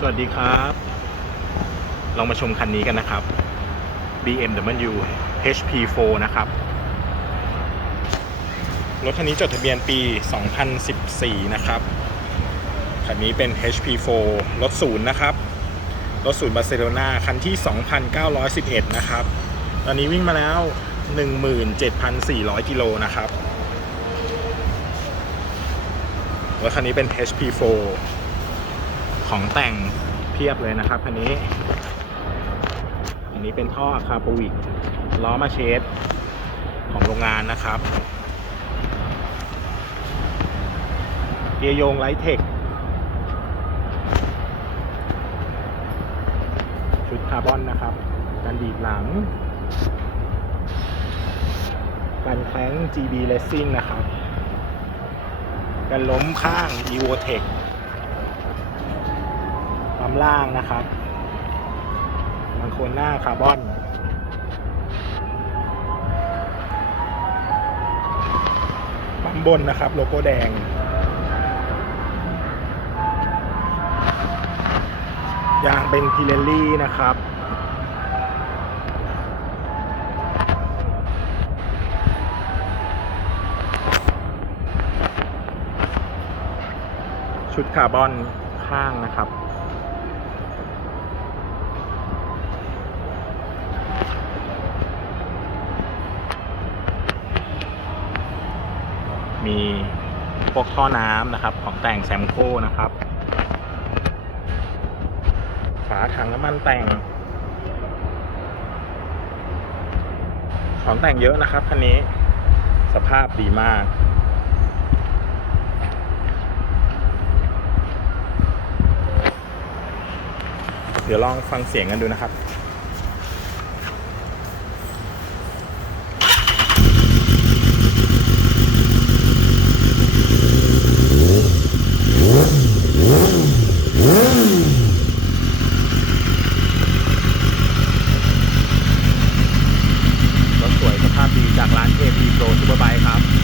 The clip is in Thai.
สวัสดีครับ ลองมาชมคันนี้กันนะครับ BMW HP4 นะครับ รถคันนี้จดทะเบียนปี 2014 นะครับ คันนี้เป็น HP4 รถศูนย์นะครับ รถศูนย์บาร์เซโลนาคันที่ 2,911 นะครับ ตอนนี้วิ่งมาแล้ว 17,400 กิโลนะครับ รถคันนี้เป็น HP4 ของแต่งเพียบเลยนะครับคันนี้ อันนี้เป็นท่อคาร์ปวิกล้อมาเชดของโรงงานนะครับเกียร์โยงไลท์เทคชุดคาร์บอนนะครับกันดีดหลังกันแข้ง GB Racing นะครับกันล้มข้าง EvoTech ปั๊มล่างนะครับบางคนหน้าคาร์บอนปั๊มบนนะครับ โลโก้แดงยางเป็นพิเรลลี่นะครับ ชุดคาร์บอนข้างนะครับ มีพวกท่อน้ำนะครับ ของแต่งแซมโก้นะครับ ฝาถังน้ำมันแต่ง ของแต่งเยอะนะครับคันนี้สภาพดีมากเดี๋ยวลองฟังเสียงกันดูนะครับ บ๊ายบายครับ